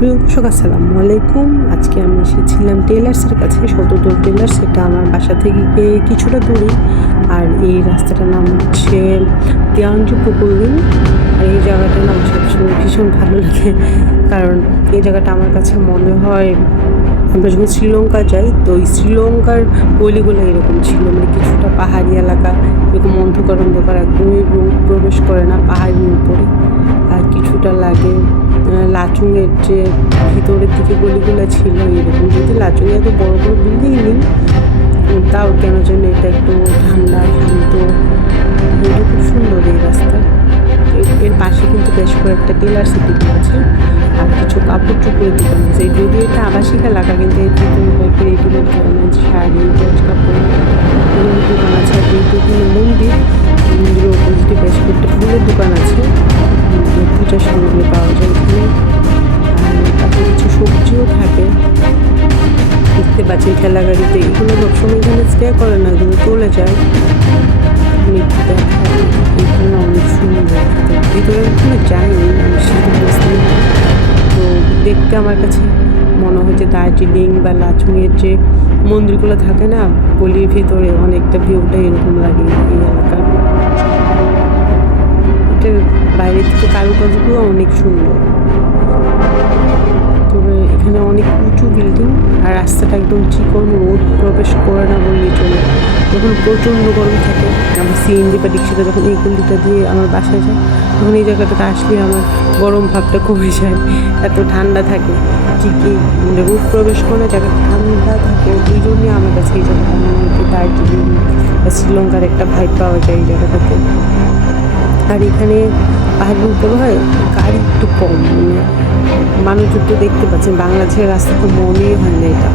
প্রিয় দর্শক, আসসালামু আলাইকুম। আজকে আমি এসেছিলাম টেলার্সের কাছে সততর টেলার্স। এটা আমার বাসা থেকে কিছুটা দূরে। আর এই রাস্তাটার নাম হচ্ছে দেওয়ানজি পুকুরিন আর এই জায়গাটার নাম সবসময় ভীষণ ভালো লাগে। কারণ এই জায়গাটা আমার কাছে মনে হয়, আমরা যখন শ্রীলঙ্কা যাই, তো ওই শ্রীলঙ্কার গলিগুলো এরকম ছিল। মানে কিছুটা পাহাড়ি এলাকা, এরকম অন্ধকার অন্ধকার, একদমই প্রবেশ করে না পাহাড়ের উপরে। লাচুংয়ের যে ভিতরের দিকে গলিগুলো ছিল, এরকম যদি লাচুংয়ে এত বড় বড় বিল্ডিং নেই, তাও কেন যেন এটা একটু ঠান্ডা, শান্ত। এটা খুব সুন্দর এই রাস্তা। এর- পাশে কিন্তু বেশ কয়েকটা টেলার্সের দোকান আছে। আর কিছু কাপড় চোপড়ের দোকান আছে। যদিও এটা আবাসিক এলাকা, কিন্তু এর ভিতরে কয়েকটা রেডিমেড গার্মেন্টস শাড়ি ড্রেস কাপড়, এগুলোর দোকান আছে। আর এখানে মন্দির, মন্দিরের অপোজিটে বেশ কয়েকটা ফুলের দোকান আছে পূজার সামগ্রী পাওয়া যায় এখানে। কিছু সবজিও থাকে। দেখতে পাচ্ছি ঠেলা গাড়িতে এগুলো সবসময় এখানে স্টে করে না, এগুলো চলে যায়। একটু এখানে অনেক সুন্দর। ভিতরে এখানে যাইনি আমি সেটা তো দেখতে আমার কাছে মনে হয় যে দার্জিলিং বা লাচুংয়ের যে মন্দিরগুলো থাকে না, গলির ভিতরে অনেকটা ভিউটা এরকম লাগে এই এলাকার। এটার বাইরে থেকে কারুকাজগুলো অনেক সুন্দর। আর রাস্তাটা একদম চিকন রোদ প্রবেশ করে না বললেই চলে। যখন প্রচণ্ড গরম থাকে। আমার সিএনজি বা রিক্সাটা যখন এই গলিটা দিয়ে আমার বাসায় যায়, তখন এই জায়গাটাতে আসলে আমার গরম ভাবটা কমে যায়। এত ঠান্ডা থাকে। ঠিকই মানে রোদ প্রবেশ করে না, জায়গাটা ঠান্ডা থাকে। ওই জন্যই আমার কাছে এই জায়গাটা দার্জিলিং বা শ্রীলঙ্কার একটা ভাইব পাওয়া যায় এই জায়গাটাতে। আর এখানে পাহাড়ের উপর হয়, গাড়ি একটু কম মানে মানুষজন তো দেখতে পাচ্ছেন। বাংলাদেশের রাস্তা তো মনেই হয় না এটা।